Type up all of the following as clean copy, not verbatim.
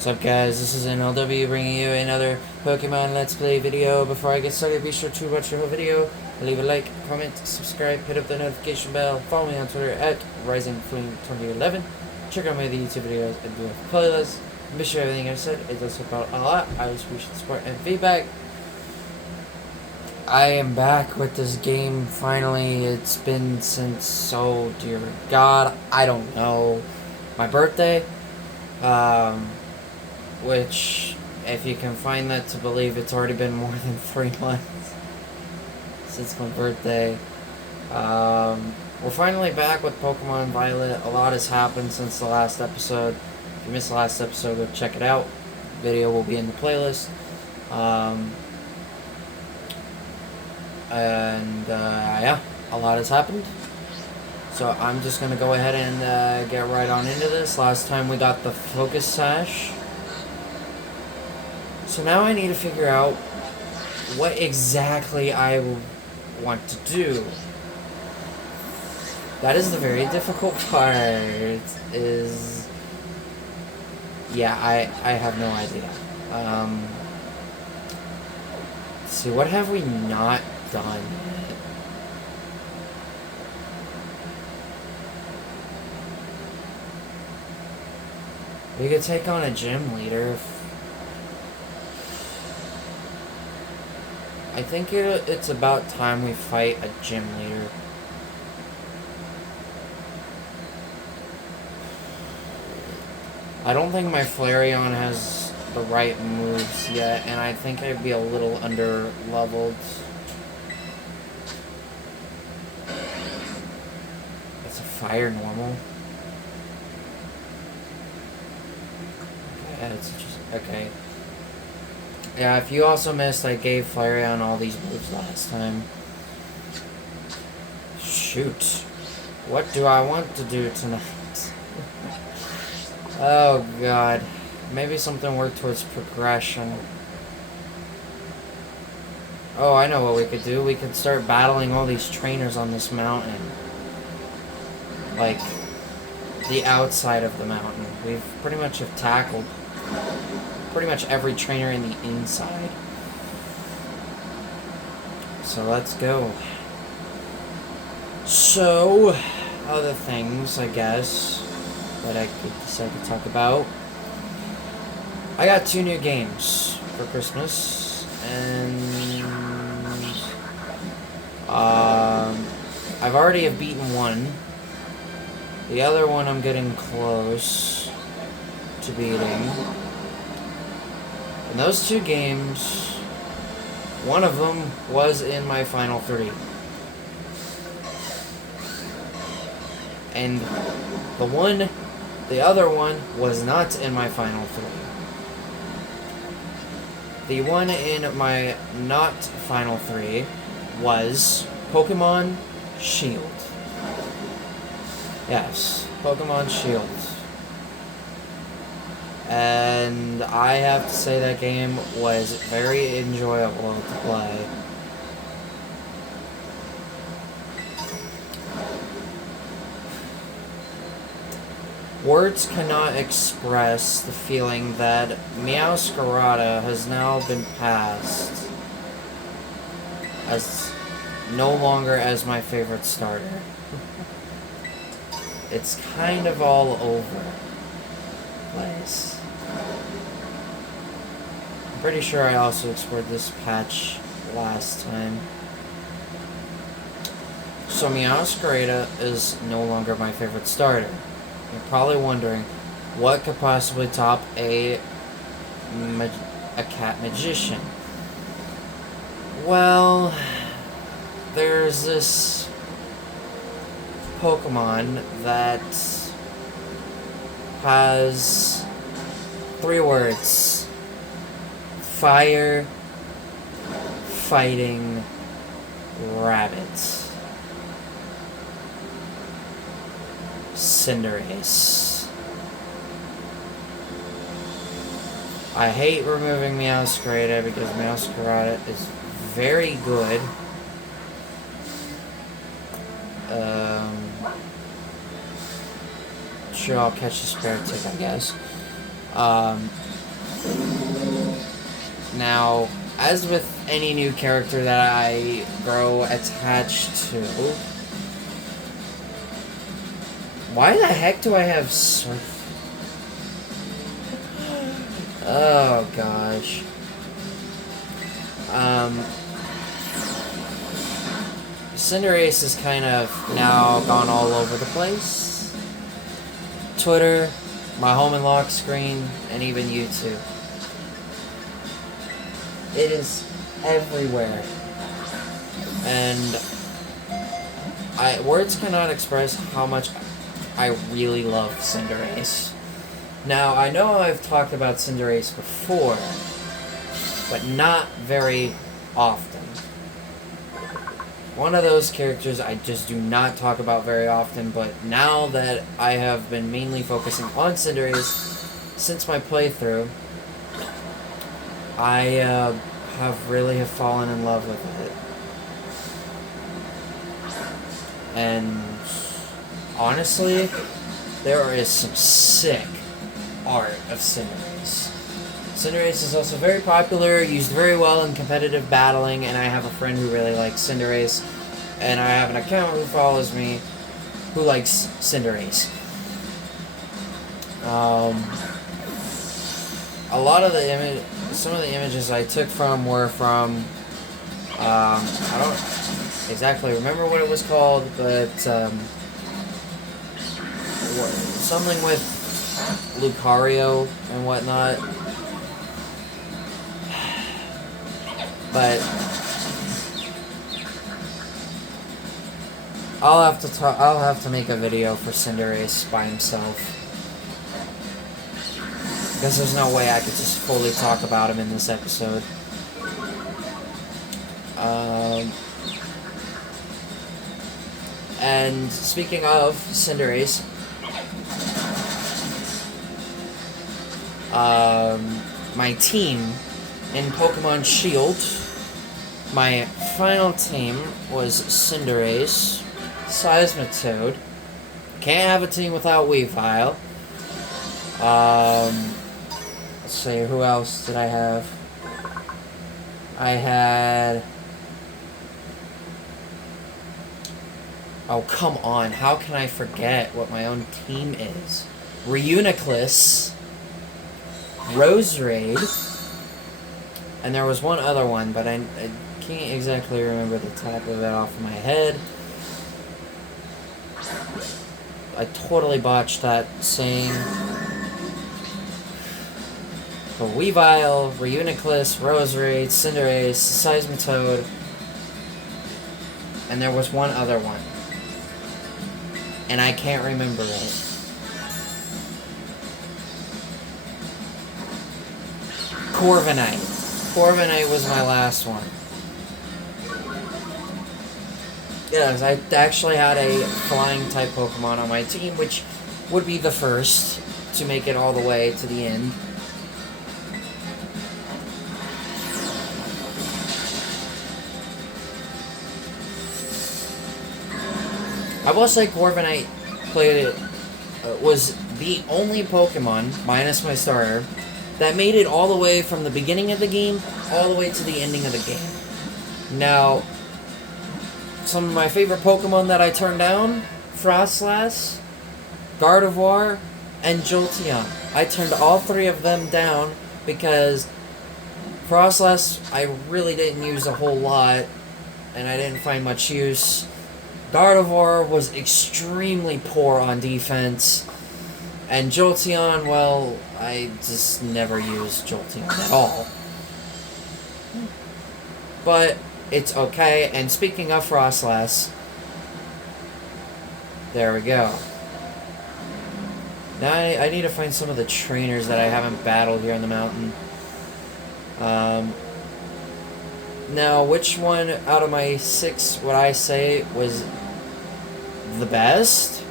What's up guys, this is NLW bringing you another Pokemon Let's Play video. Before I get started, be sure to watch the whole video, leave a like, comment, subscribe, hit up the notification bell, follow me on Twitter at RisingFlame2011, check out my other YouTube videos and do a playlist. Be sure everything I said, it does help out a lot. I just appreciate the support and feedback. I am back with this game finally. It's been since, oh dear God, I don't know, my birthday. Which, if you can find that to believe, it's already been more than 3 months since my birthday. We're finally back with Pokemon Violet. A lot has happened since the last episode. If you missed the last episode, go check it out. The video will be in the playlist. Yeah, a lot has happened. So I'm just going to go ahead and get right on into this. Last time we got the Focus Sash. So now I need to figure out what exactly I want to do. That is the very difficult part. Yeah, I have no idea. Let's see, what have we not done yet? We could take on a gym leader. I think it's about time we fight a gym leader. I don't think my Flareon has the right moves yet, and I think I'd be a little under-leveled. It's a fire normal. Yeah, it's just... okay. Yeah, if you also missed, I gave Flareon all these moves last time. Shoot. What do I want to do tonight? Oh, God. Maybe something work towards progression. Oh, I know what we could do. We could start battling all these trainers on this mountain. Like, the outside of the mountain. We've pretty much have tackled pretty much every trainer in the inside. So let's go. So, other things, I guess, that I could decide to talk about. I got 2 new games for Christmas, and I've already have beaten one. The other one I'm getting close to beating. And those 2 games, one of them was in my final 3. And the other one was not in my final 3. The one in my not final 3 was Pokemon Shield. Yes, Pokemon Shield. And I have to say that game was very enjoyable to play. Words cannot express the feeling that Meowscarada has now been passed as no longer as my favorite starter. It's kind of all over the place. I'm pretty sure I also explored this patch last time. So Meowscarada is no longer my favorite starter. You're probably wondering, what could possibly top a cat magician? Well, there's this Pokemon that has 3 words. Fire, fighting, rabbit. Cinderace. I hate removing Meowscarada because Meowscarada is very good. Sure, I'll catch a spare tick, I guess. Now, as with any new character that I grow attached to, why the heck do I have Surf? Oh gosh. Cinderace has kind of now gone all over the place. Twitter, my home and lock screen, and even YouTube. It is everywhere. And words cannot express how much I really love Cinderace. Now, I know I've talked about Cinderace before, but not very often. One of those characters I just do not talk about very often, but now that I have been mainly focusing on Cinderace since my playthrough, I have fallen in love with it. And honestly, there is some sick art of Cinderace. Cinderace is also very popular, used very well in competitive battling, and I have a friend who really likes Cinderace, and I have an account who follows me who likes Cinderace. A lot of some of the images I took from were from, I don't exactly remember what it was called, but something with Lucario and whatnot. But I'll have to make a video for Cinderace by himself, because there's no way I could just fully talk about him in this episode. And speaking of Cinderace, my team in Pokemon Shield, my final team was Cinderace, Seismitoad. Can't have a team without Weavile. Let's see, who else did I have? I had... Oh, come on. How can I forget what my own team is? Reuniclus, Roserade, and there was one other one, but I can't exactly remember the type of it off of my head. I totally botched that saying. But Weavile, Reuniclus, Roserade, Cinderace, Seismitoad, and there was one other one. And I can't remember it. Corviknight. Corviknight was my last one. Yes, I actually had a flying type Pokemon on my team, which would be the first to make it all the way to the end. I will say Corviknight was the only Pokemon, minus my starter, that made it all the way from the beginning of the game all the way to the ending of the game. Now, some of my favorite Pokemon that I turned down: Frostlass, Gardevoir, and Jolteon. I turned all three of them down because Frostlass I really didn't use a whole lot, and I didn't find much use. Gardevoir was extremely poor on defense, and Jolteon, well, I just never used Jolteon at all. But it's okay. And speaking of Frostlass, there we go. Now I need to find some of the trainers that I haven't battled here in the mountain. Now, which one out of my 6 would I say was the best?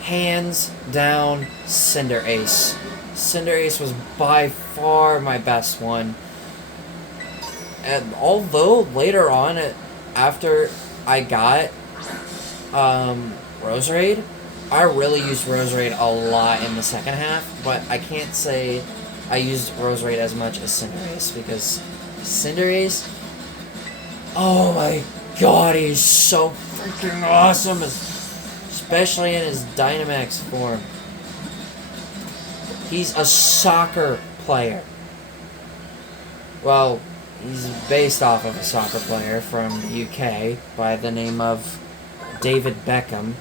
Hands down, Cinderace. Cinderace was by far my best one. And although later on, after I got Roserade, I really used Roserade a lot in the second half, but I can't say I used Roserade as much as Cinderace, because Cinderace, oh my god, he's so freaking awesome, especially in his Dynamax form. He's a soccer player. Well, he's based off of a soccer player from the UK by the name of David Beckham.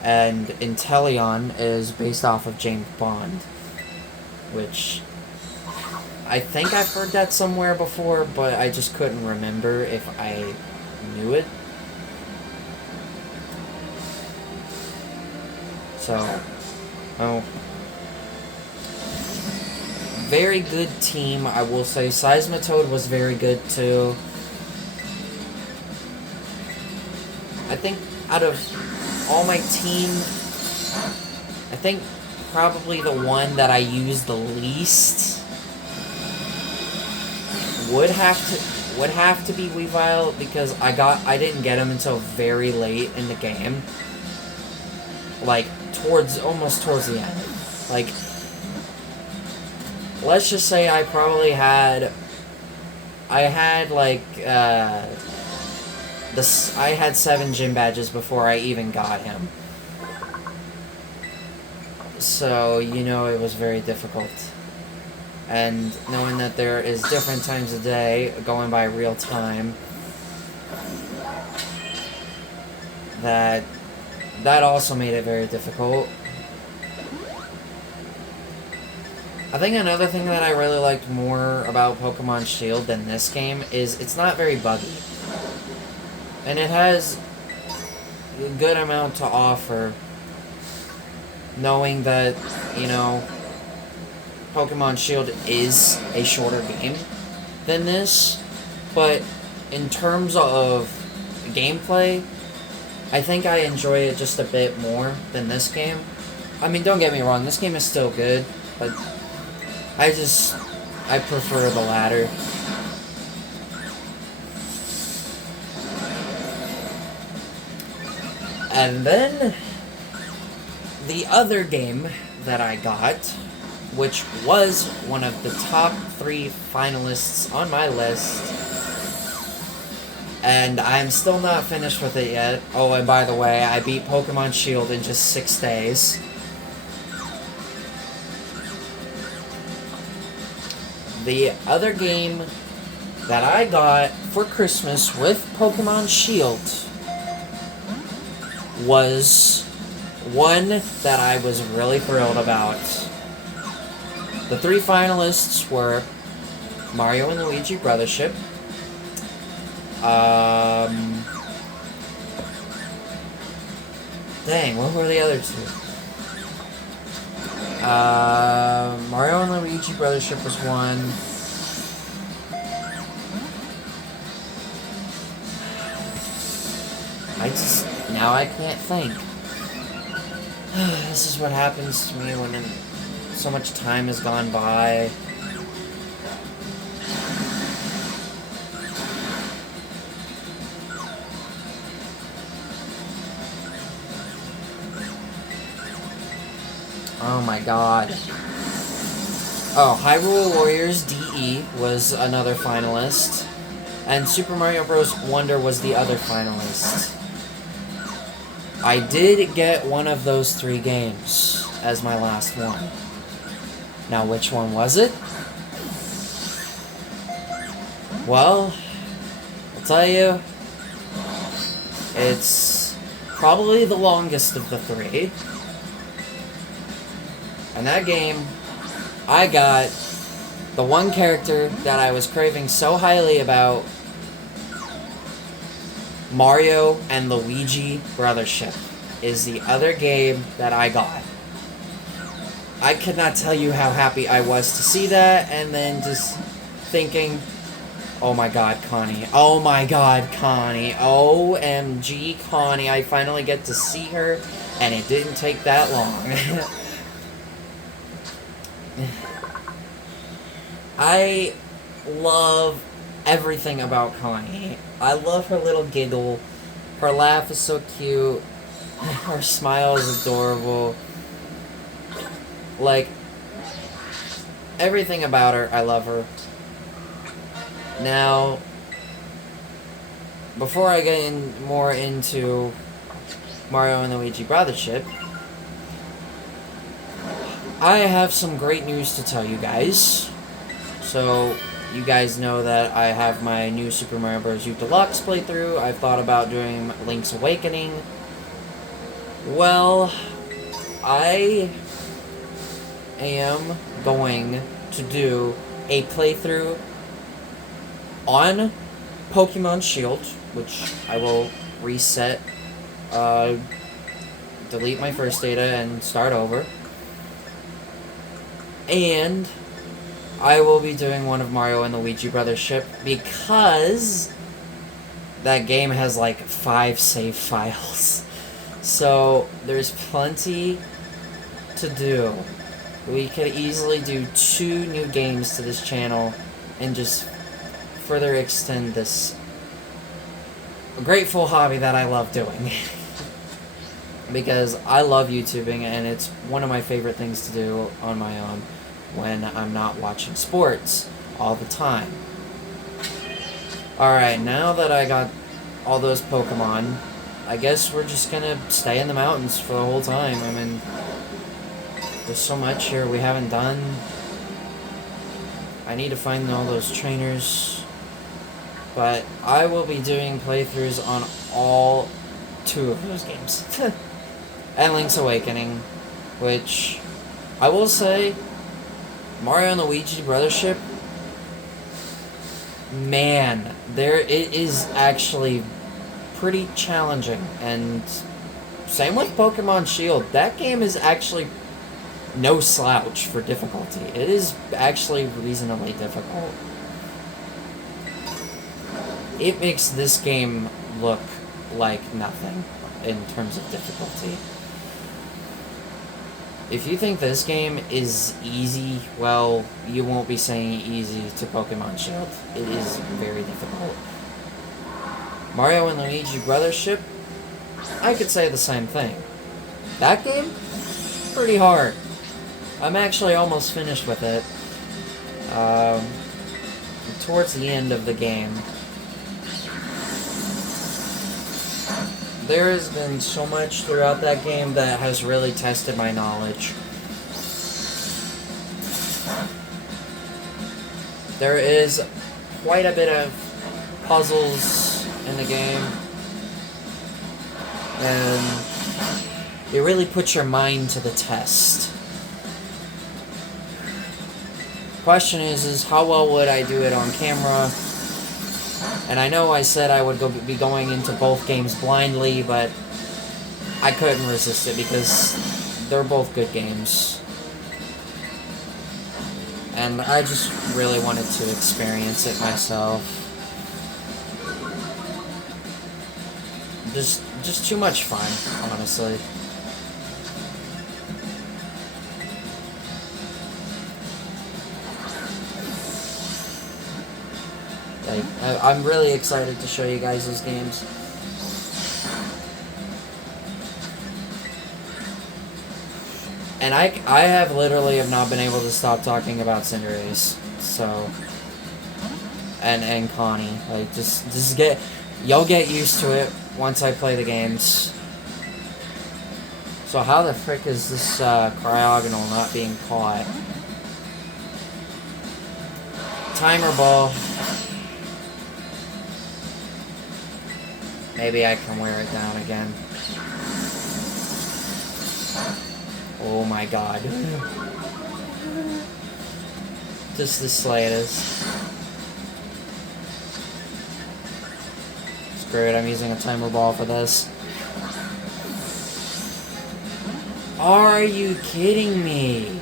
And Inteleon is based off of James Bond, which I think I've heard that somewhere before, but I just couldn't remember if I knew it. So, oh, very good team, I will say. Seismitoad was very good too. I think out of all my team, I think probably the one that I use the least would have to be Weavile, because I didn't get him until very late in the game. Like almost towards the end. Like, let's just say I probably had like I had 7 gym badges before I even got him. So, you know, it was very difficult. And knowing that there is different times a day going by real time, that also made it very difficult. I think another thing that I really liked more about Pokemon Shield than this game is it's not very buggy. And it has a good amount to offer, knowing that, you know, Pokemon Shield is a shorter game than this, but in terms of gameplay, I think I enjoy it just a bit more than this game. I mean, don't get me wrong, this game is still good, but I prefer the latter. And then, the other game that I got, which was one of the top 3 finalists on my list, and I'm still not finished with it yet. Oh, and by the way, I beat Pokemon Shield in just 6 days. The other game that I got for Christmas with Pokemon Shield was one that I was really thrilled about. The 3 finalists were Mario and Luigi Brothership, dang, what were the other 2? Mario and Luigi Brothership was one. Now I can't think. This is what happens to me when so much time has gone by. Oh my god. Oh, Hyrule Warriors DE was another finalist, and Super Mario Bros. Wonder was the other finalist. I did get one of those 3 games as my last one. Now, which one was it? Well, I'll tell you, it's probably the longest of the 3. And that game, I got the one character that I was craving so highly about, Mario and Luigi Brothership, is the other game that I got. I could not tell you how happy I was to see that, and then just thinking, oh my god, Connie. Oh my god, Connie. OMG, Connie. I finally get to see her, and it didn't take that long. I love everything about Connie. I love her little giggle. Her laugh is so cute. Her smile is adorable. Like, everything about her, I love her. Now, before I get more into Mario and Luigi Brothership, I have some great news to tell you guys. So, you guys know that I have my new Super Mario Bros. U Deluxe playthrough. I've thought about doing Link's Awakening. Well, I am going to do a playthrough on Pokemon Shield, which I will reset, delete my first data and start over. And I will be doing one of Mario and Luigi Brothership because that game has like 5 save files. So there's plenty to do. We could easily do 2 new games to this channel and just further extend this grateful hobby that I love doing. Because I love YouTubing and it's one of my favorite things to do on my own when I'm not watching sports all the time. Alright, now that I got all those Pokemon, I guess we're just gonna stay in the mountains for the whole time. I mean, there's so much here we haven't done. I need to find all those trainers. But I will be doing playthroughs on all 2 of those games. And Link's Awakening, which I will say, Mario and Luigi Brothership, man, it is actually pretty challenging. And same with Pokemon Shield. That game is actually no slouch for difficulty. It is actually reasonably difficult. It makes this game look like nothing in terms of difficulty. If you think this game is easy, well, you won't be saying easy to Pokemon Shield. It is very difficult. Mario and Luigi Brothership, I could say the same thing. That game, pretty hard. I'm actually almost finished with it. Towards the end of the game. There has been so much throughout that game that has really tested my knowledge. There is quite a bit of puzzles in the game. And it really puts your mind to the test. Question is how well would I do it on camera? And I know I said I would be going into both games blindly, but I couldn't resist it because they're both good games. And I just really wanted to experience it myself. Just too much fun, honestly. Like, I'm really excited to show you guys those games. And I have literally not been able to stop talking about Cinderace. So, and Connie. Like, just you'll get used to it once I play the games. So how the frick is this Cryogonal not being caught? Timer ball. Maybe I can wear it down again. Oh my god. Just the slightest. Screw it, I'm using a timer ball for this. Are you kidding me?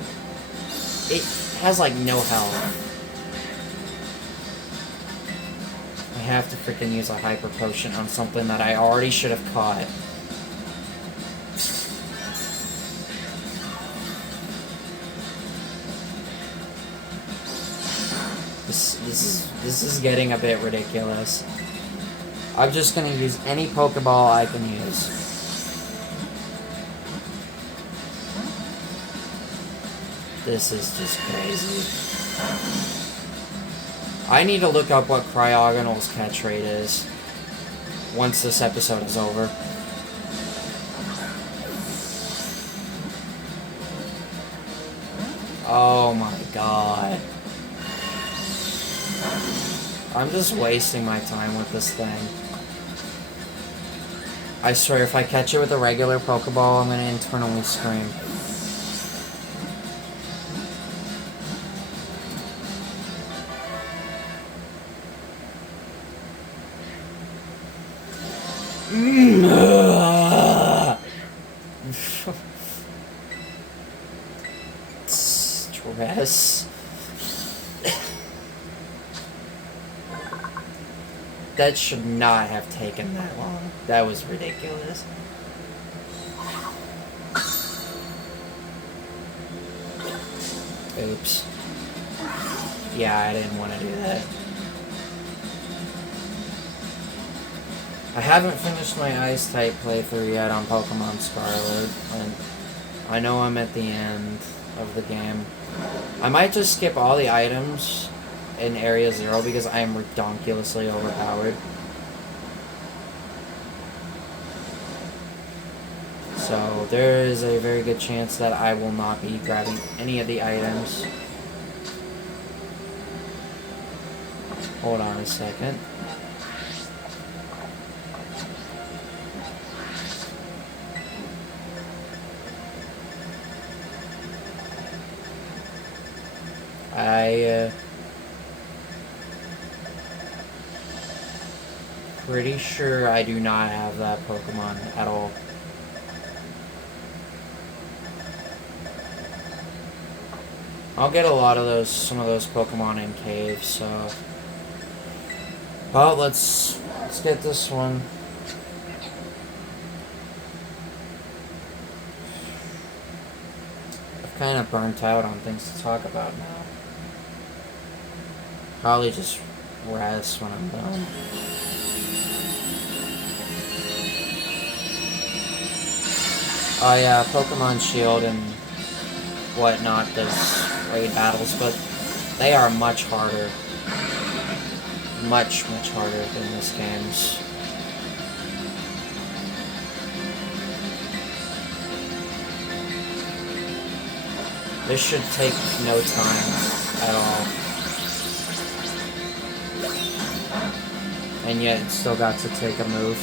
It has like no health. I have to freaking use a hyper potion on something that I already should have caught. This is getting a bit ridiculous. I'm just gonna use any Pokeball I can use. This is just crazy. I need to look up what Cryogonal's catch rate is once this episode is over. Oh my god. I'm just wasting my time with this thing. I swear, if I catch it with a regular Pokeball, I'm gonna internally scream. Stress. That should not have taken that long. That was ridiculous. Oops. Yeah, I didn't want to do that. I haven't finished my Ice-type playthrough yet on Pokemon Scarlet, and I know I'm at the end of the game. I might just skip all the items in Area 0 because I am ridiculously overpowered. So there is a very good chance that I will not be grabbing any of the items. Hold on a second. Pretty sure I do not have that Pokemon at all. I'll get a lot of those, some of those Pokemon in caves, so... Well, let's get this one. I've kind of burnt out on things to talk about now. Probably just rest when I'm done. Oh yeah, Pokemon Shield and whatnot does raid battles, but they are much harder. Much harder than this game's. This should take no time at all. And yet, it still got to take a move.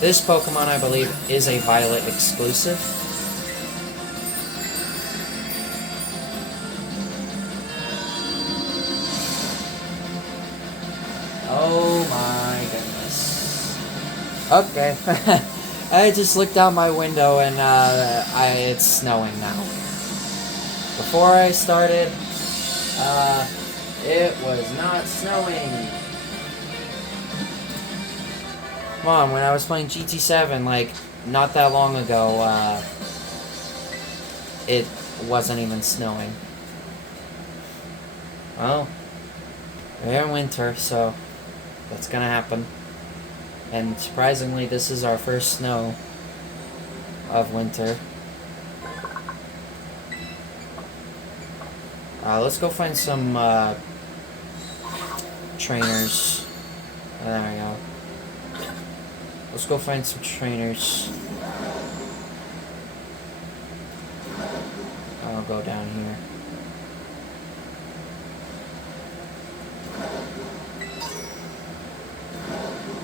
This Pokemon, I believe, is a Violet exclusive. Oh my goodness. Okay. I just looked out my window and it's snowing now. Before I started, it was not snowing. Mom, when I was playing GT7, like, not that long ago, it wasn't even snowing. Well, we're in winter, so that's gonna happen. And surprisingly, this is our first snow of winter. Let's go find some trainers. There we go. Let's go find some trainers. I'll go down here.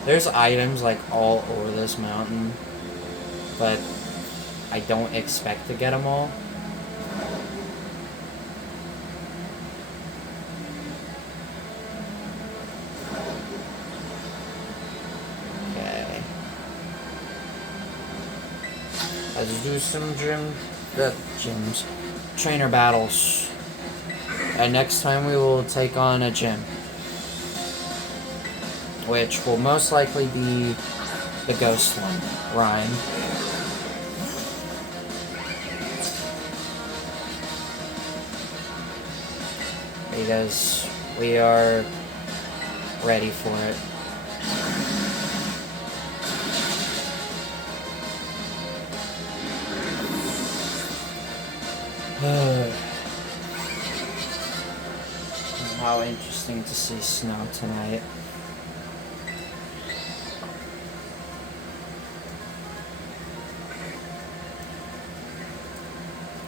There's items like all over this mountain, but I don't expect to get them all. Let's do some trainer battles. And next time we will take on a gym. Which will most likely be the ghost one, Ryan. Because we are ready for it. How interesting to see snow tonight.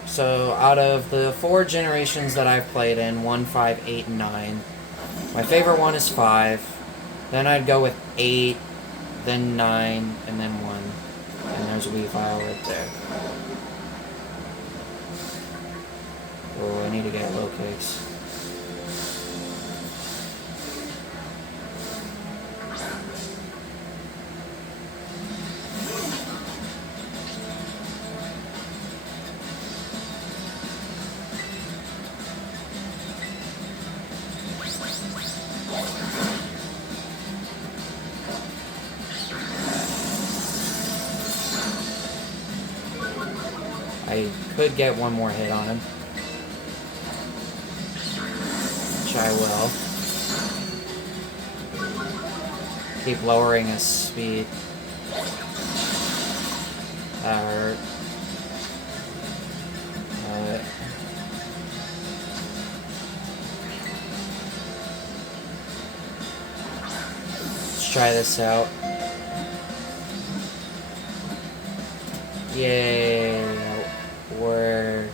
So, out of the 4 generations that I've played in, 1, 5, 8, and 9, my favorite one is 5. Then I'd go with 8, then 9, and then 1. And there's a Weavile right there. Oh, I need to get low kicks. I could get one more hit on him. Which I will. Keep lowering his speed. That hurt. Let's try this out. Yay, that worked.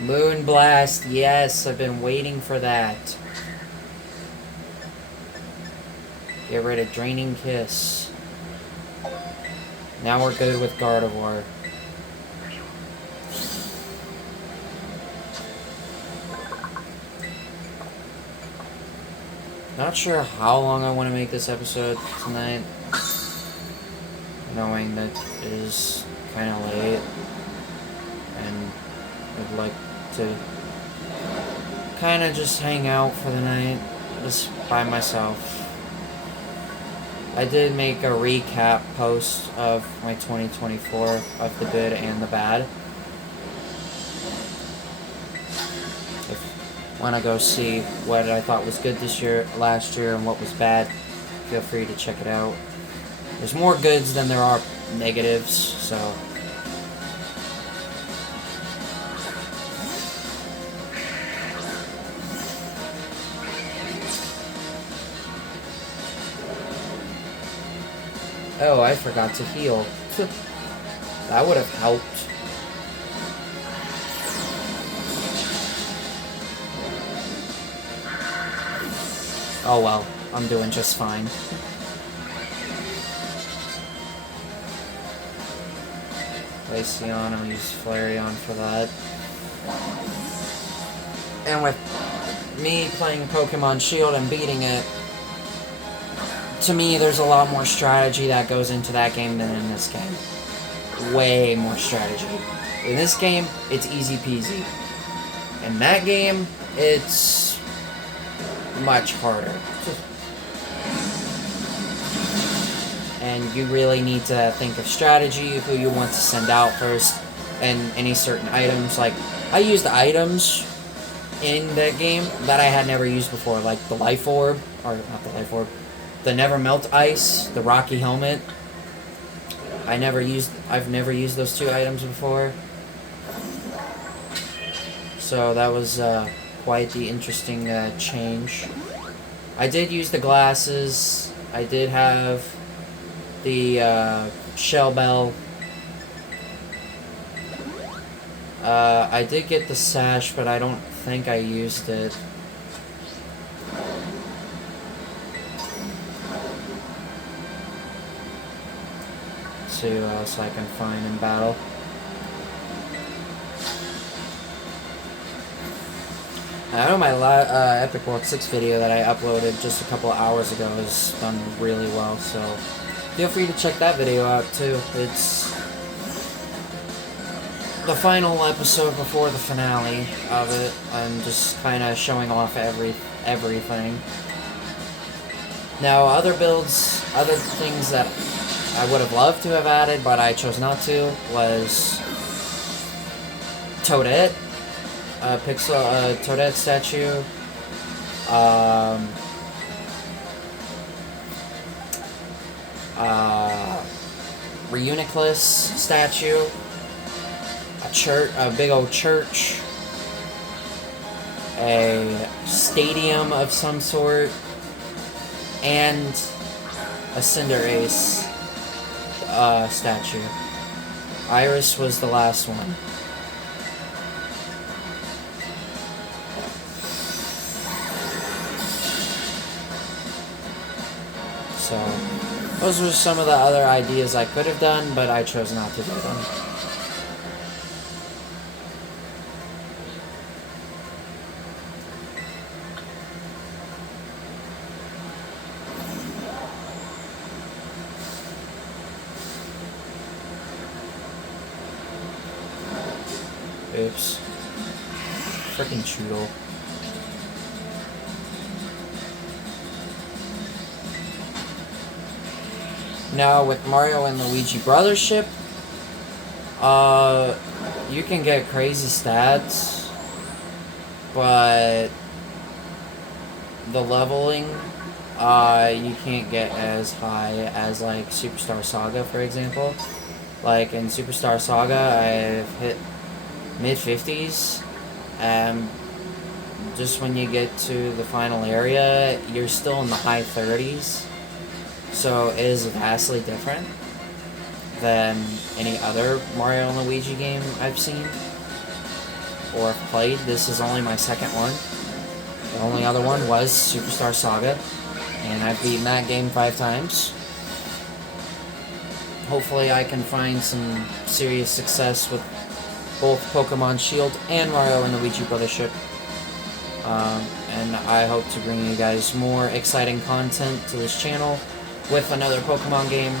Moonblast, yes, I've been waiting for that. Get rid of Draining Kiss. Now we're good with Gardevoir. Not sure how long I want to make this episode tonight, knowing that it is kind of late, and I'd like to kind of just hang out for the night, just by myself. I did make a recap post of my 2024, of the good and the bad. Want to go see what I thought was good this year, last year, and what was bad, feel free to check it out. There's more goods than there are negatives, so. Oh, I forgot to heal. That would have helped. Oh well, I'm doing just fine. Glaceon, I'll use Flareon for that. And with me playing Pokemon Shield and beating it, to me there's a lot more strategy that goes into that game than in this game. Way more strategy. In this game, it's easy peasy. In that game, it's much harder. And you really need to think of strategy, who you want to send out first, and any certain items. Like, I used items in that game that I had never used before, like the Life Orb, or not the Life Orb, the Never Melt Ice, the Rocky Helmet. I've never used those 2 items before. So that was quite the interesting change. I did use the glasses. I did have the Shell Bell. I did get the Sash, but I don't think I used it. Let's see who else I can find in battle. I know my Epic World 6 video that I uploaded just a couple of hours ago has done really well, so feel free to check that video out too. It's the final episode before the finale of it. I'm just kind of showing off everything. Now, other builds, other things that I would have loved to have added, but I chose not to, was Toadette. Toadette statue. Reuniclus statue, a big old church, a stadium of some sort, and a Cinderace statue. Iris was the last one. So, those were some of the other ideas I could have done, but I chose not to do them. Oops. Freaking Choodle. Now, with Mario and Luigi Brothership, you can get crazy stats, but the leveling, you can't get as high as, like, Superstar Saga, for example. Like, in Superstar Saga, I've hit mid-50s, and just when you get to the final area, you're still in the high 30s. So it is vastly different than any other Mario and Luigi game I've seen or played. This is only my second one. The only other one was Superstar Saga, and I've beaten that game 5 times. Hopefully I can find some serious success with both Pokemon Shield and Mario and Luigi Brothership. And I hope to bring you guys more exciting content to this channel with another Pokemon game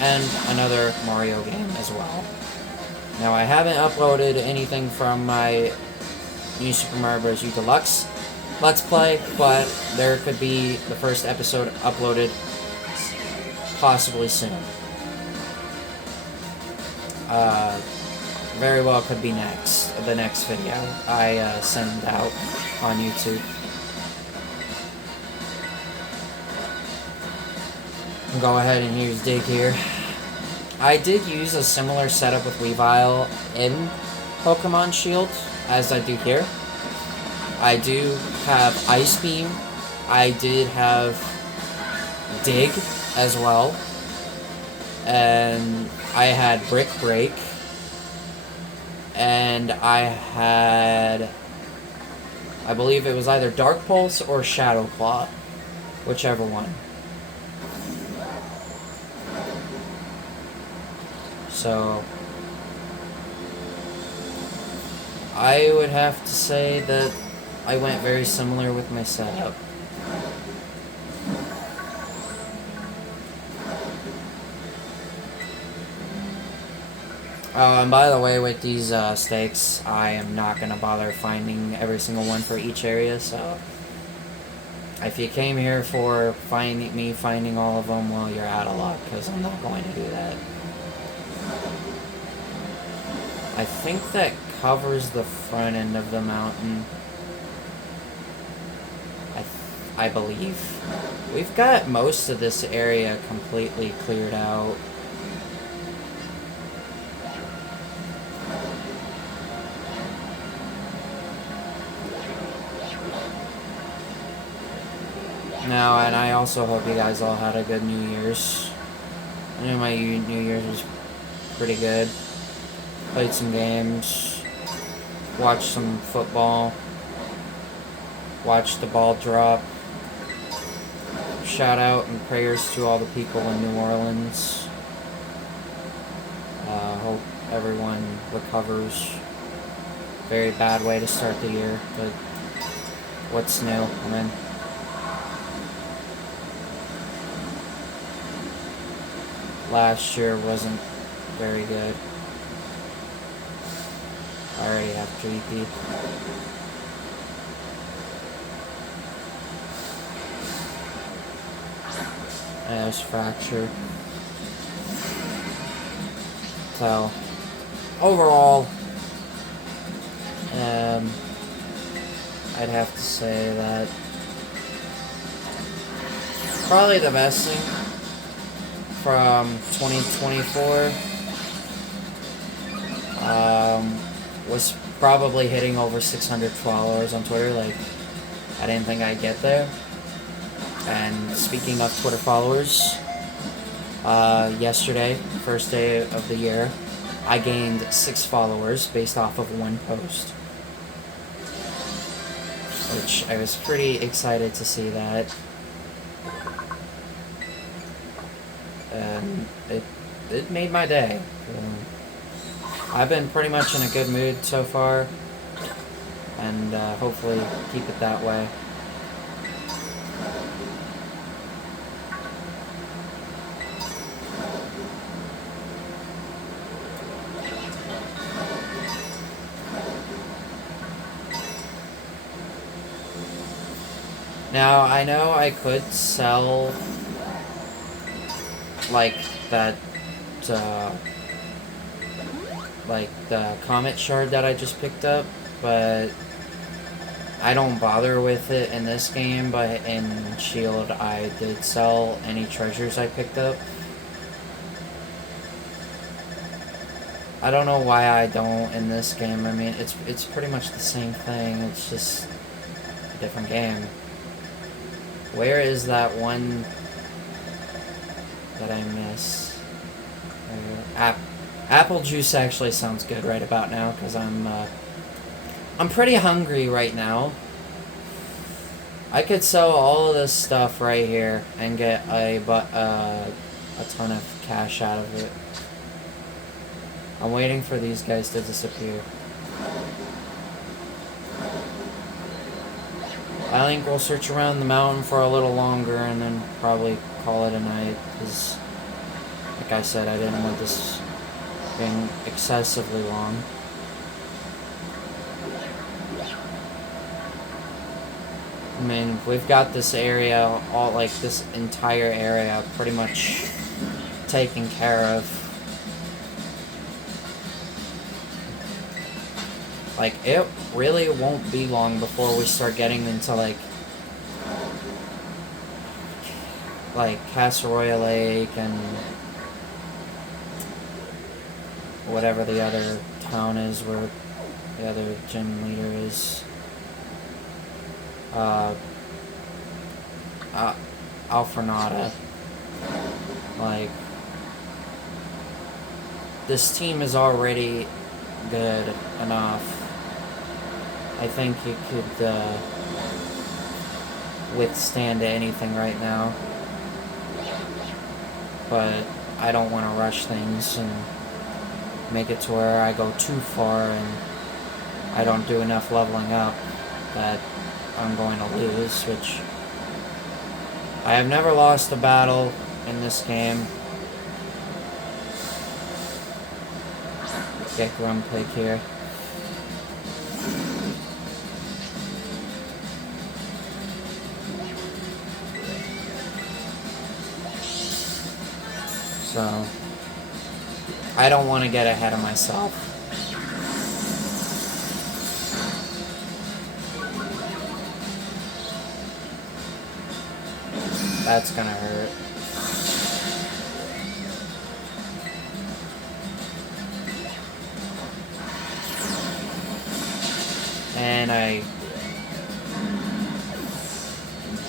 and another Mario game as well. Now, I haven't uploaded anything from my New Super Mario Bros. U Deluxe Let's Play, but there could be the first episode uploaded possibly soon. Very well could be the next video I send out on YouTube. Go ahead and use Dig here. I did use a similar setup with Weavile in Pokemon Shield as I do here. I do have Ice Beam. I did have Dig as well. And I had Brick Break. And I had, I believe it was either Dark Pulse or Shadow Claw. Whichever one. So, I would have to say that I went very similar with my setup. Oh, and by the way, with these stakes, I am not going to bother finding every single one for each area, so if you came here for me finding all of them, well, you're out of luck, because I'm not going to do that. I think that covers the front end of the mountain. I believe. We've got most of this area completely cleared out. Now, and I also hope you guys all had a good New Year's. I know my New Year's was pretty good. Played some games, watched some football, watched the ball drop. Shout out and prayers to all the people in New Orleans. Hope everyone recovers. Very bad way to start the year, but what's new? I mean, last year wasn't very good. I already have GP. There's Fracture. So, overall, I'd have to say that probably the best thing from 2024 was probably hitting over 600 followers on Twitter. Like, I didn't think I'd get there. And speaking of Twitter followers, yesterday, first day of the year, I gained 6 followers based off of one post, which I was pretty excited to see that. And it made my day. I've been pretty much in a good mood so far, and hopefully keep it that way. Now, I know I could sell, like, that, like, the Comet Shard that I just picked up, but I don't bother with it in this game, but in Shield, I did sell any treasures I picked up. I don't know why I don't in this game. I mean, it's pretty much the same thing, it's just a different game. Where is that one that I miss? Apple juice actually sounds good right about now, because I'm pretty hungry right now. I could sell all of this stuff right here and get a ton of cash out of it. I'm waiting for these guys to disappear. I think we'll search around the mountain for a little longer and then probably call it a night, because, like I said, I didn't want this being excessively long. I mean, we've got this area, this entire area pretty much taken care of. Like, it really won't be long before we start getting into, like Casseroya Lake and whatever the other town is where the other gym leader is. Alfrenada. Like, this team is already good enough. I think it could withstand anything right now, but I don't want to rush things and make it to where I go too far and I don't do enough leveling up that I'm going to lose, which I have never lost a battle in this game. Get Grumpig here. So, I don't want to get ahead of myself. That's gonna hurt. And I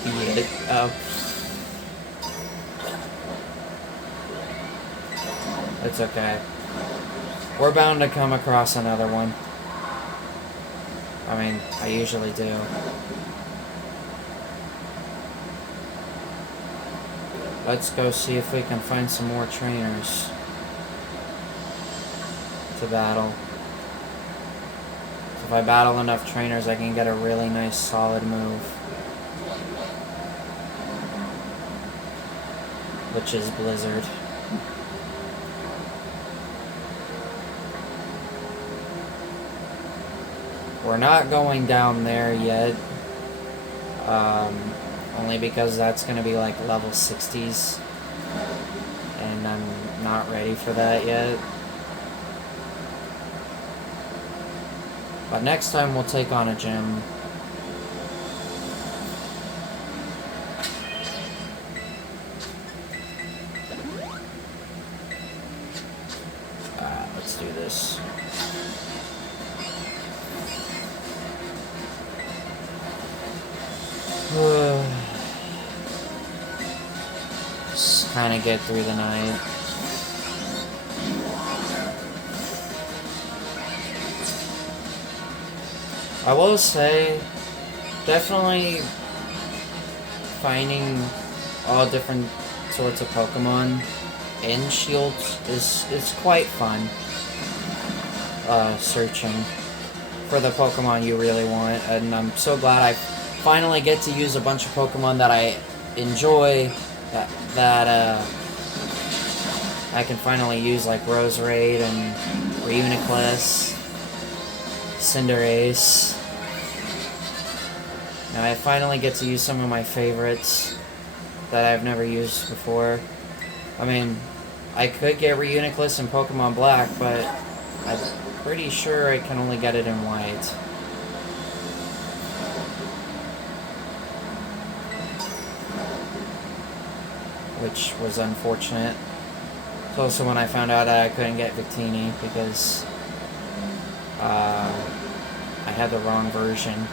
beat it up. It's okay. We're bound to come across another one. I mean, I usually do. Let's go see if we can find some more trainers to battle. So if I battle enough trainers, I can get a really nice solid move. Which is Blizzard. We're not going down there yet. Only because that's going to be like level 60s. And I'm not ready for that yet. But next time we'll take on a gym. let's do this. Just kind of get through the night. I will say, definitely finding all different sorts of Pokemon in Shields is quite fun. Searching for the Pokemon you really want, and I'm so glad I finally get to use a bunch of Pokemon that I enjoy, that I can finally use, like Roserade and Reuniclus, Cinderace. Now I finally get to use some of my favorites that I've never used before. I mean, I could get Reuniclus in Pokemon Black, but I'm pretty sure I can only get it in White. Which was unfortunate. It's also when I found out that I couldn't get Victini because I had the wrong version.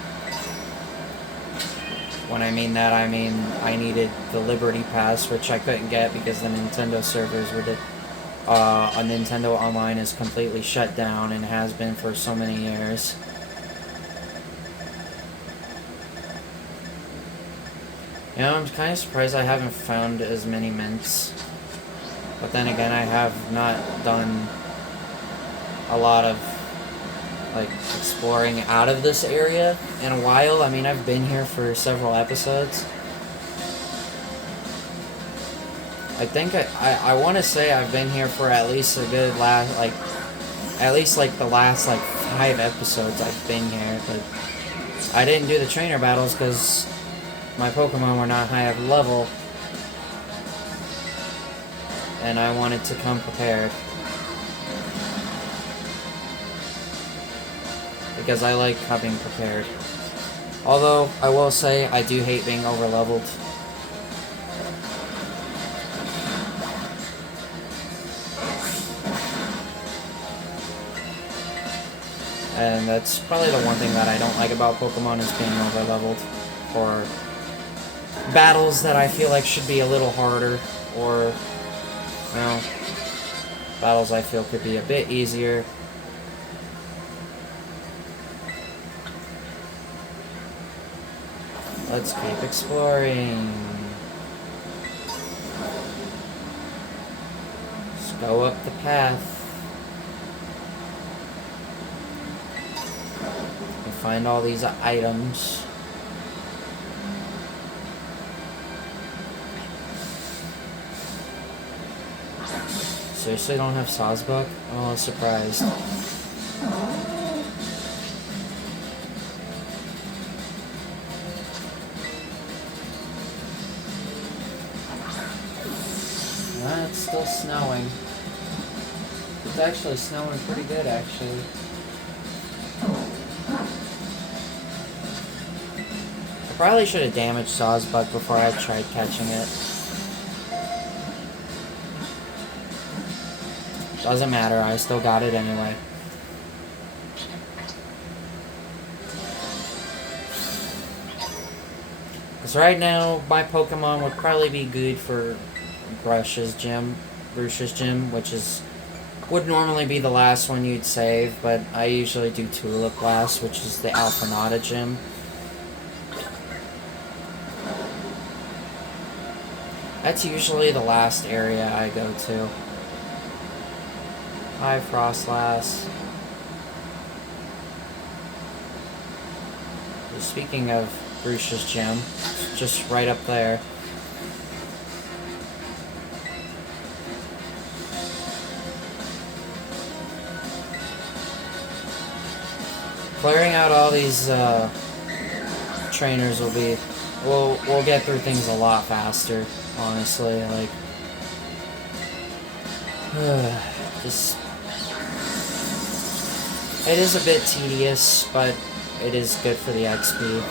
When I mean that, I mean I needed the Liberty Pass, which I couldn't get because the Nintendo servers were on Nintendo Online is completely shut down and has been for so many years. You know, I'm kind of surprised I haven't found as many mints. But then again, I have not done a lot of, like, exploring out of this area in a while. I mean, I've been here for several episodes. I think I want to say I've been here for at least a good at least the last 5 episodes I've been here, but I didn't do the trainer battles because my Pokemon were not high of level, and I wanted to come prepared. Because I like coming prepared. Although, I will say, I do hate being over-leveled. And that's probably the one thing that I don't like about Pokemon is being over-leveled. Or battles that I feel like should be a little harder. Or, well, battles I feel could be a bit easier. Let's keep exploring. Let's go up the path. And find all these items. Seriously, don't have Sawsbuck? Oh, I was surprised. It's still snowing. It's actually snowing pretty good, actually. I probably should have damaged Sawsbuck before I tried catching it. Doesn't matter, I still got it anyway. Because right now, my Pokemon would probably be good for Grush's gym, which would normally be the last one you'd save, but I usually do Tulip last, which is the Alphanata gym. That's usually the last area I go to. Hi, Frostlass. Speaking of Grush's gym, just right up there. Clearing out all these trainers we'll get through things a lot faster, honestly. Like, just it is a bit tedious, but it is good for the XP.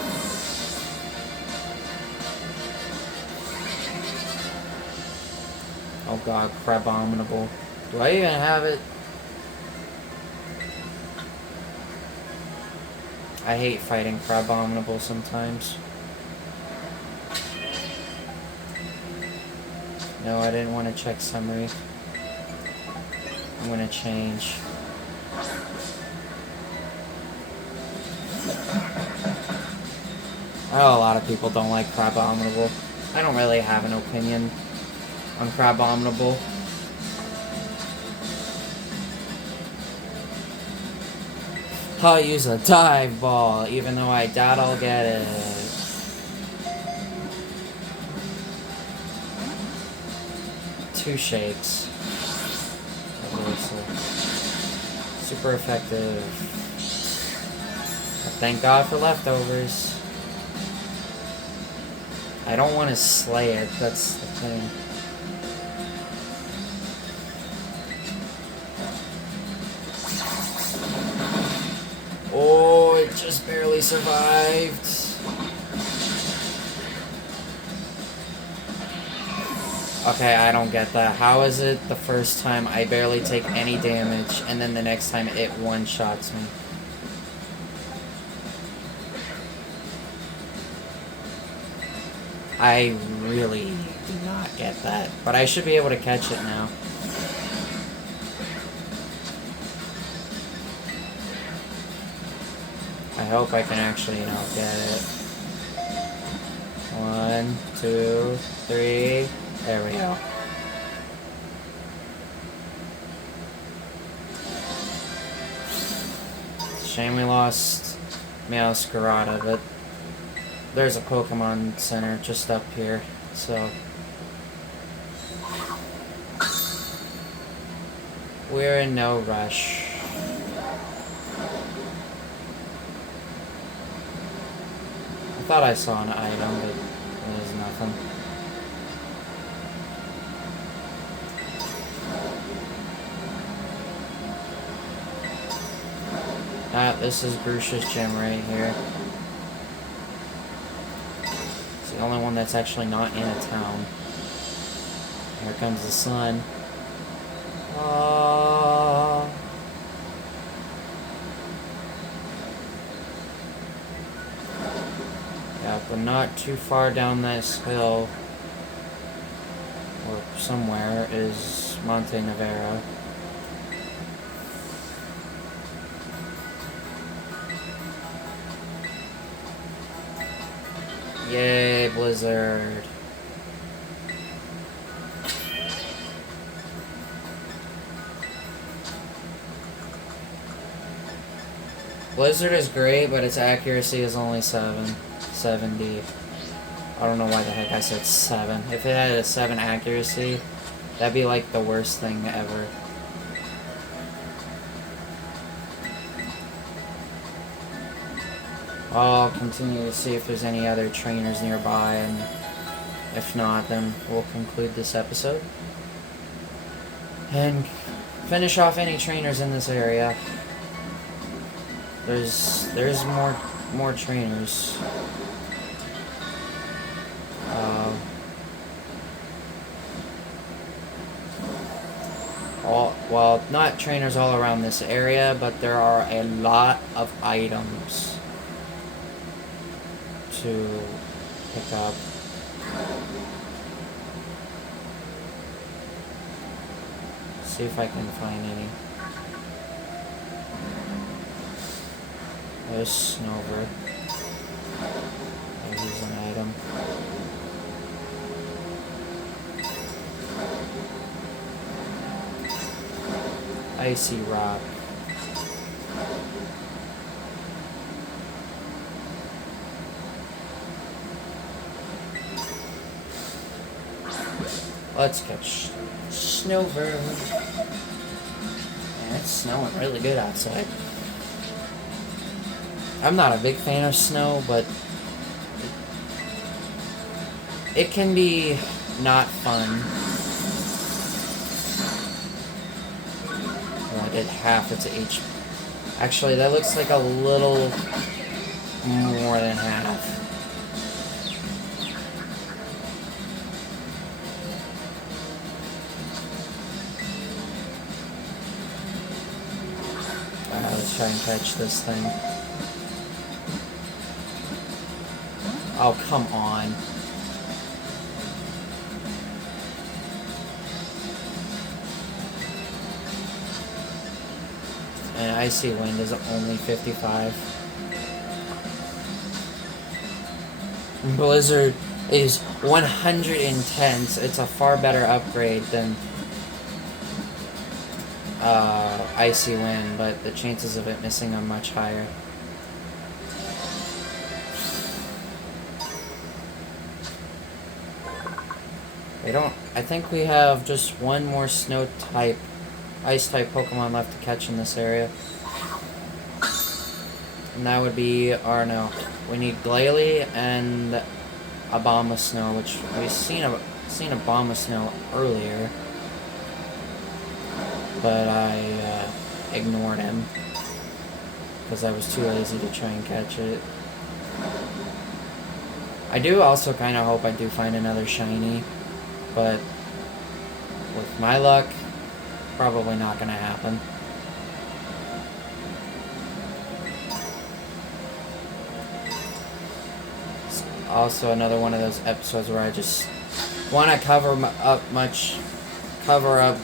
Oh god, Crabominable. Do I even have it? I hate fighting Crabominable sometimes. No, I didn't want to check summary. I'm gonna change. I know a lot of people don't like Crabominable. I don't really have an opinion on Crabominable. I'll use a dive ball, even though I doubt I'll get it. Two shakes. Super effective. But thank God for leftovers. I don't want to slay it, that's the thing. Oh, it just barely survived. Okay, I don't get that. How is it the first time I barely take any damage, and then the next time it one-shots me? I really do not get that. But I should be able to catch it now. I hope I can actually, you know, get it. 1, 2, 3... There we go. Shame we lost Meowscarada, but there's a Pokemon Center just up here, so we're in no rush. I thought I saw an item, but there's nothing. This is Bruce's gym right here. It's the only one that's actually not in a town. Here comes the sun. Yeah, we're not too far down this hill, or somewhere, is Monte Nevera. Yay, Blizzard. Blizzard is great, but its accuracy is only 70. I don't know why the heck I said 7. If it had a 7 accuracy, that'd be like the worst thing ever. I'll continue to see if there's any other trainers nearby, and if not, then we'll conclude this episode. And finish off any trainers in this area. There's more trainers. Well, not trainers all around this area, but there are a lot of items to pick up. See if I can find any. There's Snover. There's an item. Icy Rock. Let's catch Snover. Man, it's snowing really good outside. I'm not a big fan of snow, but it can be not fun. Well, I did half its HP. Actually, that looks like a little more than half. Let's try and catch this thing. Oh, come on. And Icy Wind is only 55. Blizzard is 110. So it's a far better upgrade than Icy Wind, but the chances of it missing are much higher. I think we have just one more snow type, ice type Pokemon left to catch in this area. And that would be Arno. We need Glalie and Abomasnow, which we've seen Abomasnow earlier. But I ignored him because I was too lazy to try and catch it. I do also kind of hope I do find another shiny, but with my luck, probably not going to happen. It's also another one of those episodes where I just want to cover up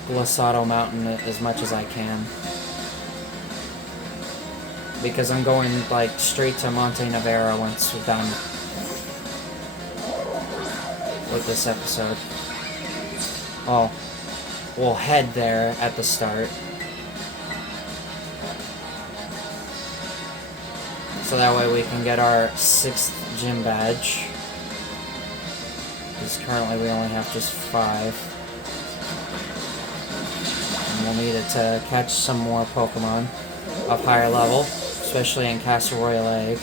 Glosado Mountain as much as I can, because I'm going like straight to Monte Nevera once we're done with this episode. Oh, we'll head there at the start, so that way we can get our 6th gym badge, because currently we only have just 5. We'll need it to catch some more Pokemon of higher level, especially in Castle Royal Egg.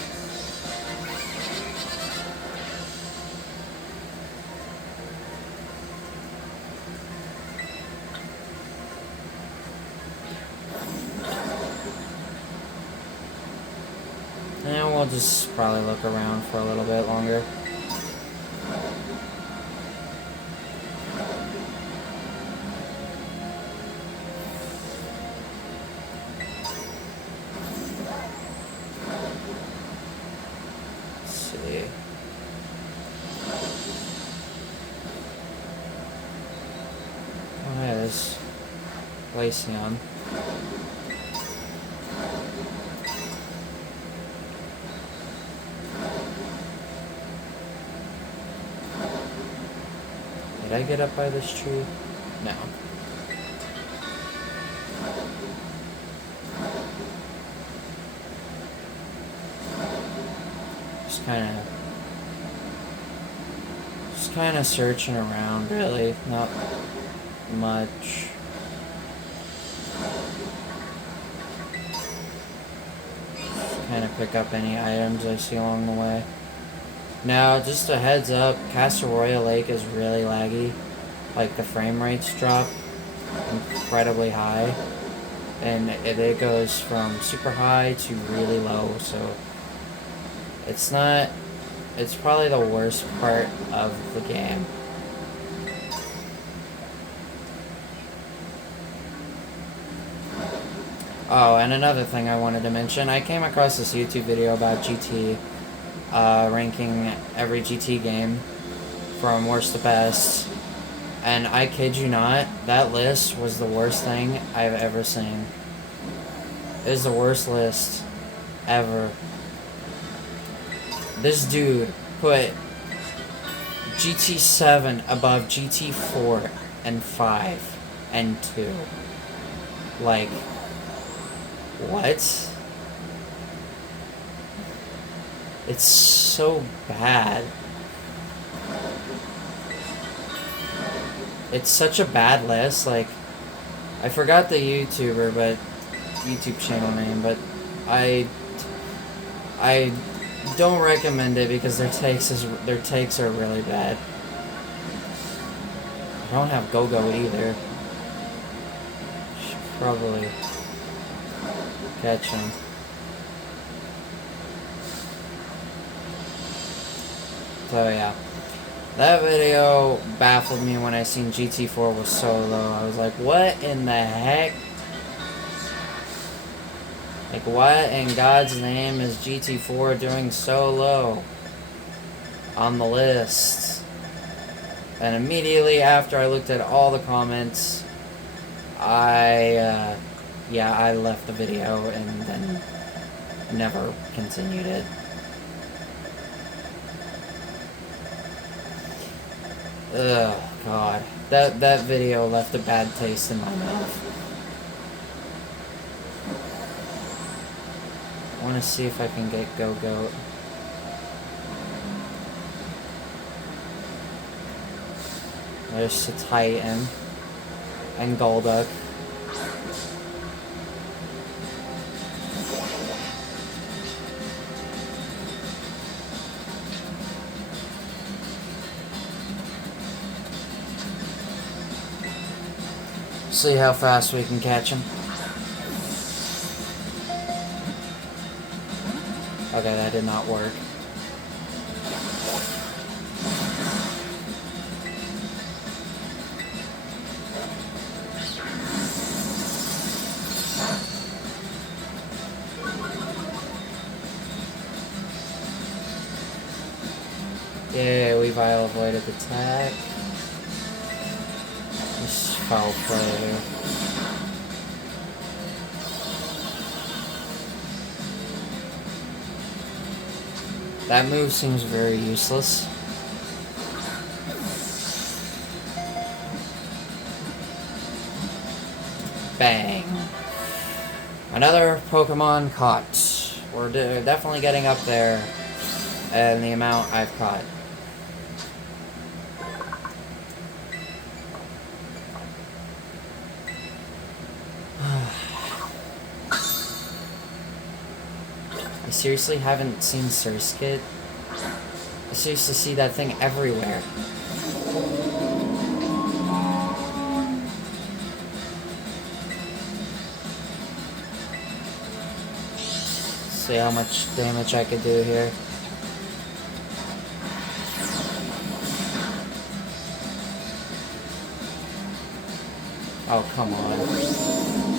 And we'll just probably look around for a little bit longer. Glaceon. Did I get up by this tree? No. Just kind of searching around, really. Not much. Kind of pick up any items I see along the way. Now, just a heads up, Castle Royal Lake is really laggy. Like, the frame rates drop incredibly high. And it goes from super high to really low, so it's probably the worst part of the game. Oh, and another thing I wanted to mention, I came across this YouTube video about GT, ranking every GT game from worst to best, and I kid you not, that list was the worst thing I've ever seen. It is the worst list ever. This dude put GT7 above GT4 and 5 and 2. Like, what? It's so bad. It's such a bad list. Like, I forgot the YouTube channel name, but I don't recommend it because their takes are really bad. I don't have Go-Go either. Should probably catch him. So yeah, that video baffled me when I seen GT4 was so low. I was like, what in the heck? Like, what in God's name is GT4 doing so low? on the list. And immediately after I looked at all the comments, I left the video and then never continued it. Ugh, God. That video left a bad taste in my mouth. I want to see if I can get Go-Goat. There's a Titan and Golduck. See how fast we can catch him. Okay, that did not work. Yeah, we vile avoided the attack. Just foul play. That move seems very useless. Bang. Another Pokemon caught. We're definitely getting up there in the amount I've caught. I seriously haven't seen Surskit. I seriously see that thing everywhere. See how much damage I could do here. Oh, come on.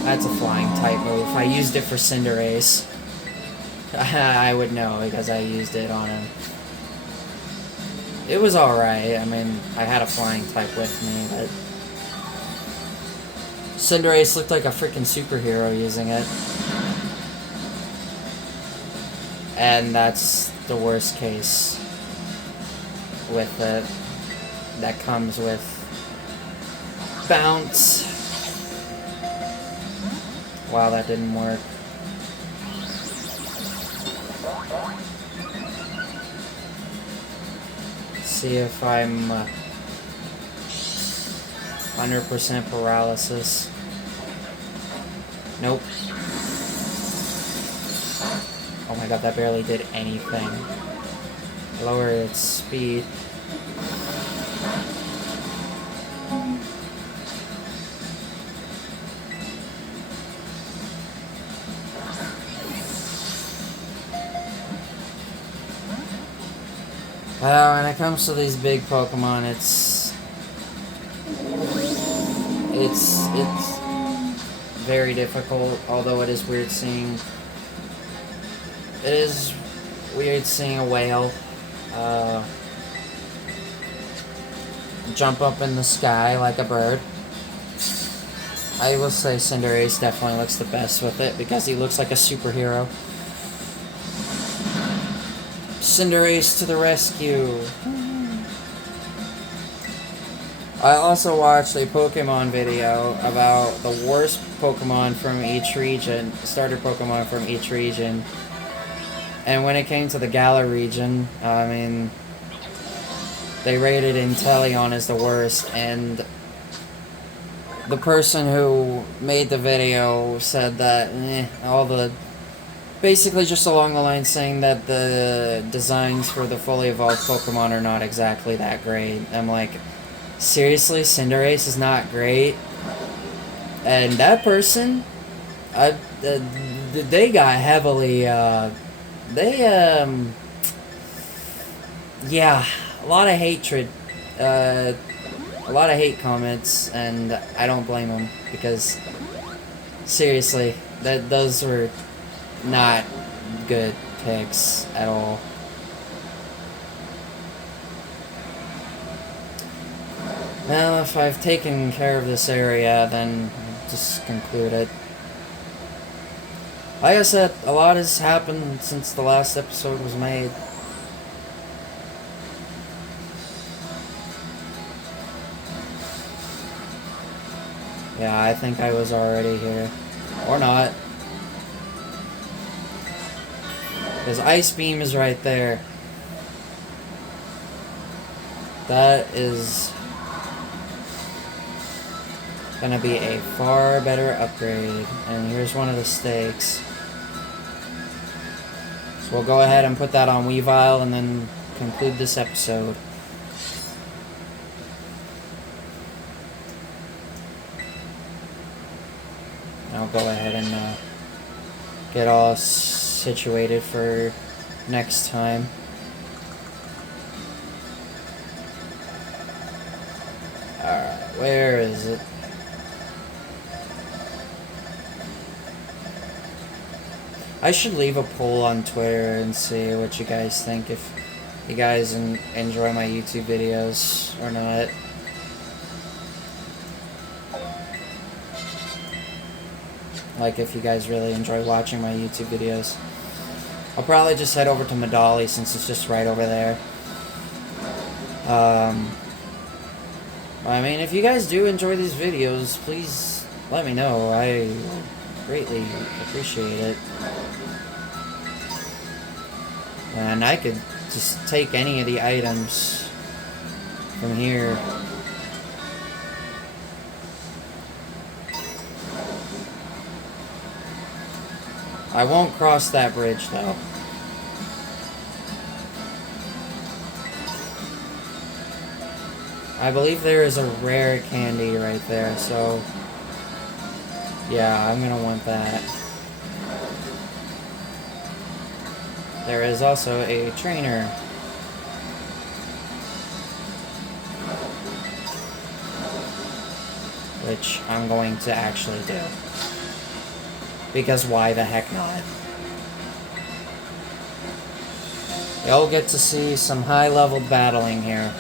That's a flying type move. I used it for Cinderace. I would know because I used it on him. It was alright. I mean, I had a flying type with me, but Cinderace looked like a freaking superhero using it. And that's the worst case with it. That comes with bounce. Wow, that didn't work. See if I'm 100% paralysis. Nope. Oh my god, that barely did anything. Lower its speed. When it comes to these big Pokemon, it's very difficult, although it is weird seeing... It is weird seeing a whale jump up in the sky like a bird. I will say Cinderace definitely looks the best with it because he looks like a superhero. Cinderace to the rescue. I also watched a Pokemon video about the worst Pokemon from each region, starter Pokemon from each region. And when it came to the Galar region, I mean, they rated Inteleon as the worst, and the person who made the video said that basically just along the line saying that the designs for the fully evolved Pokemon are not exactly that great. I'm like, seriously, Cinderace is not great? And that person, they got heavily, yeah, a lot of hatred, a lot of hate comments, and I don't blame them, because, seriously, those were not good picks at all. Well, if I've taken care of this area, then I'll just conclude it. Like I said, a lot has happened since the last episode was made. Yeah, I think I was already here. Or not. Because Ice Beam is right there. That is gonna be a far better upgrade. And here's one of the stakes. So we'll go ahead and put that on Weavile and then conclude this episode. I'll go ahead and get all situated for next time. Alright, where is it? I should leave a poll on Twitter and see what you guys think, if you guys enjoy my YouTube videos or not. Like, if you guys really enjoy watching my YouTube videos. I'll probably just head over to Medali since it's just right over there. I mean, if you guys do enjoy these videos, please let me know. I greatly appreciate it. And I could just take any of the items from here. I won't cross that bridge, though. I believe there is a rare candy right there, so yeah, I'm gonna want that. There is also a trainer. Which I'm going to actually do. Because why the heck not? You'll get to see some high-level battling here.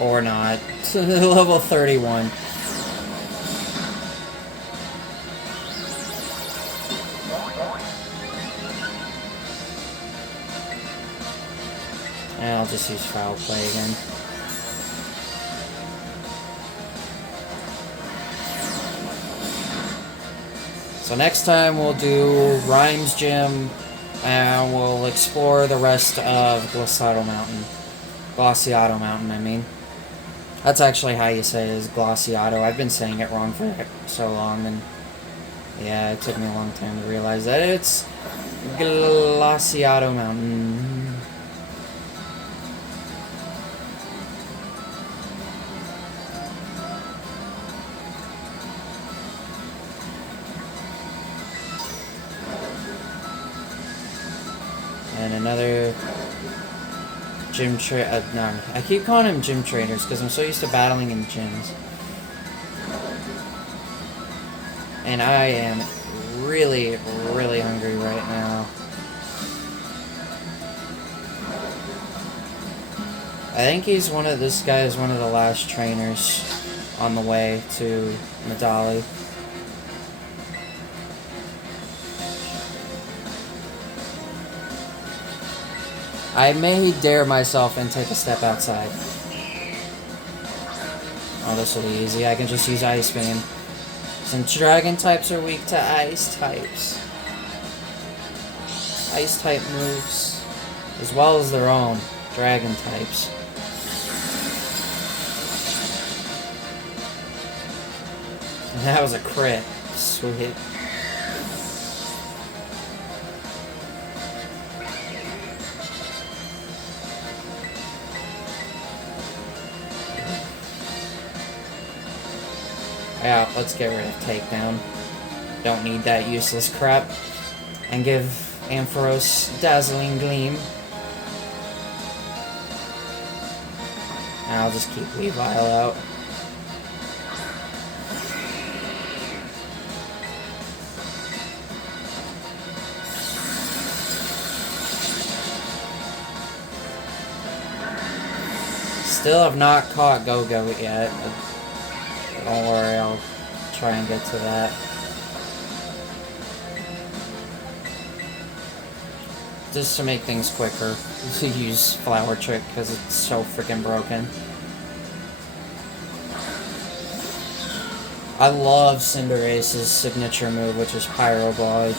Or not. Level 31. And I'll just use foul play again. So next time we'll do Rhymes Gym, and we'll explore the rest of Glaciato Mountain, I mean. That's actually how you say it, is Glaciato. I've been saying it wrong for so long, and yeah, it took me a long time to realize that it's Glaciato Mountain. And another gym no, I keep calling them gym trainers because I'm so used to battling in gyms. And I am really, really hungry right now. I think this guy is one of the last trainers on the way to Medali. I may dare myself and take a step outside. Oh, this will be easy. I can just use Ice Beam. Since dragon types are weak to ice types. Ice type moves, as well as their own dragon types. And that was a crit. Sweet. Yeah, let's get rid of Takedown. Don't need that useless crap. And give Ampharos Dazzling Gleam. And I'll just keep Weavile out. still have not caught Go-Go yet. Don't worry, I'll try and get to that. Just to make things quicker, to use Flower Trick because it's so freaking broken. I love Cinderace's signature move, which is Pyro Ball. It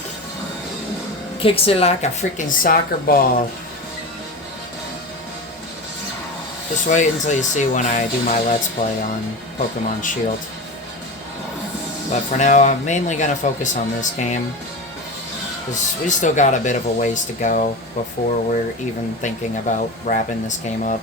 kicks it like a freaking soccer ball. Just wait until you see when I do my Let's Play on Pokemon Shield. But for now, I'm mainly going to focus on this game. Because we still got a bit of a ways to go before we're even thinking about wrapping this game up.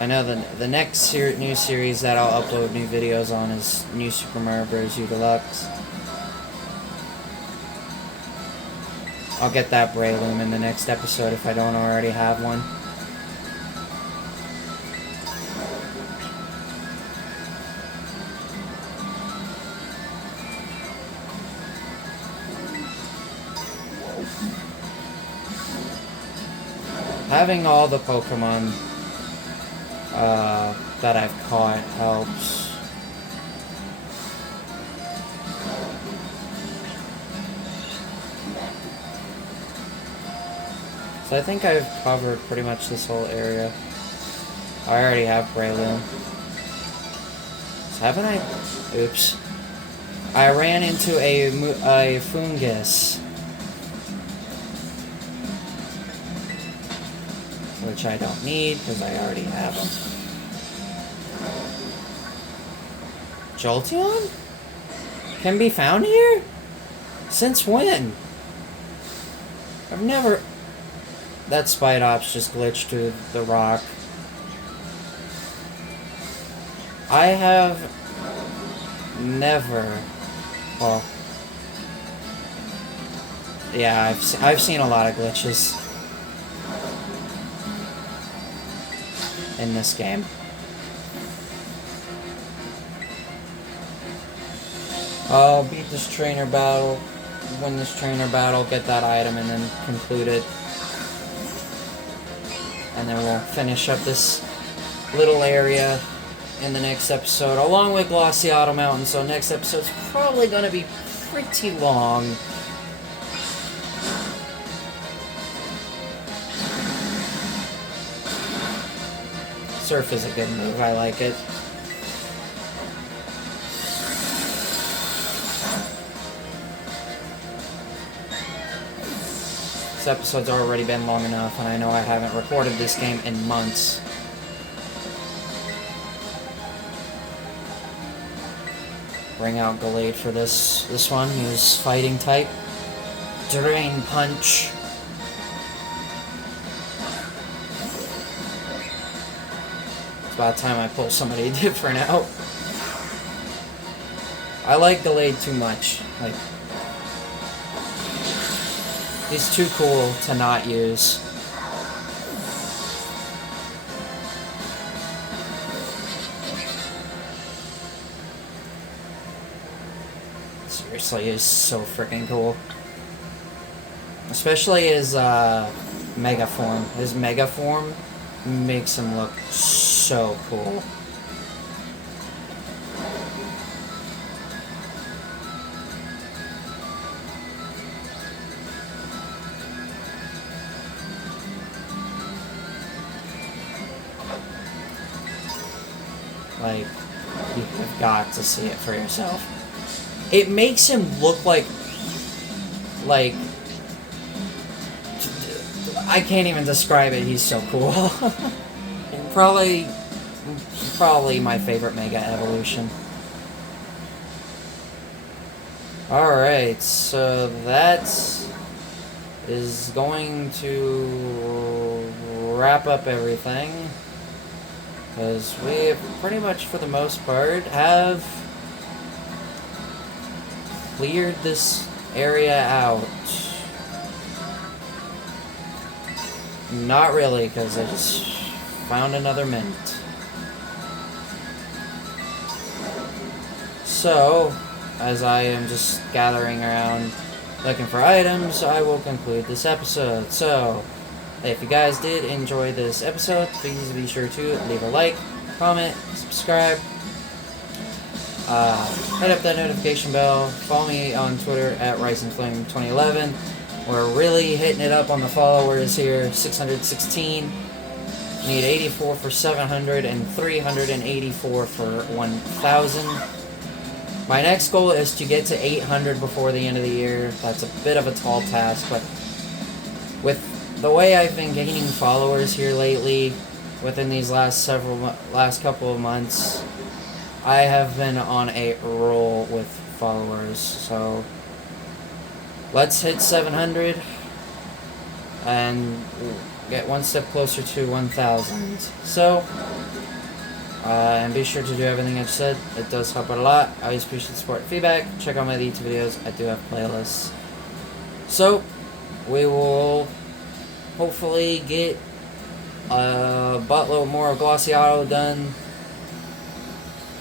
I know the next new series that I'll upload new videos on is New Super Mario Bros. U Deluxe. I'll get that Breloom in the next episode if I don't already have one. Having all the Pokemon that I've caught helps. So I think I've covered pretty much this whole area. I already have Breloom. So haven't I? Oops. I ran into a fungus. Which I don't need, because I already have them. Jolteon? Can be found here? Since when? I've never... That Spidops just glitched to the rock. I have never... Well... Yeah, I've seen a lot of glitches in this game. I'll beat this trainer battle, win this trainer battle, get that item, and then conclude it. And then we'll finish up this little area in the next episode, along with Glossiado Mountain. So next episode's probably going to be pretty long. Surf is a good move, I like it. This episode's already been long enough, and I know I haven't recorded this game in months. Bring out Gallade for this one. Use Fighting type. Drain Punch. It's about time I pull somebody different out. I like Gallade too much. Like, he's too cool to not use. Seriously, he's so freaking cool. Especially his Mega form. His Mega form makes him look so cool. Like, you have got to see it for yourself. It makes him look like I can't even describe it. He's so cool. probably my favorite Mega evolution. Alright, so that is going to wrap up everything. Because we pretty much, for the most part, have cleared this area out. Not really, because I just found another mint. So, as I am just gathering around looking for items, I will conclude this episode. So, If you guys did enjoy this episode, please be sure to leave a like, comment, subscribe, hit up that notification bell, follow me on Twitter at RisingFlame2011. We're really hitting it up on the followers here, 616. Need 84 for 700 and 384 for 1,000. My next goal is to get to 800 before the end of the year. That's a bit of a tall task, but with the way I've been gaining followers here lately, within these last couple of months, I have been on a roll with followers. So let's hit 700 and get one step closer to 1,000. So, and be sure to do everything I've said. It does help out a lot. I always appreciate support and feedback. Check out my YouTube videos. I do have playlists. So, we will hopefully get a buttload more of Glossiato done.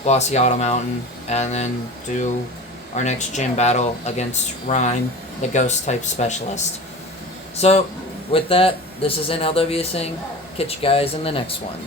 Glossiato Mountain. And then do our next gym battle against Rhyme, the ghost type specialist. So, with that, this is NLW saying, catch you guys in the next one.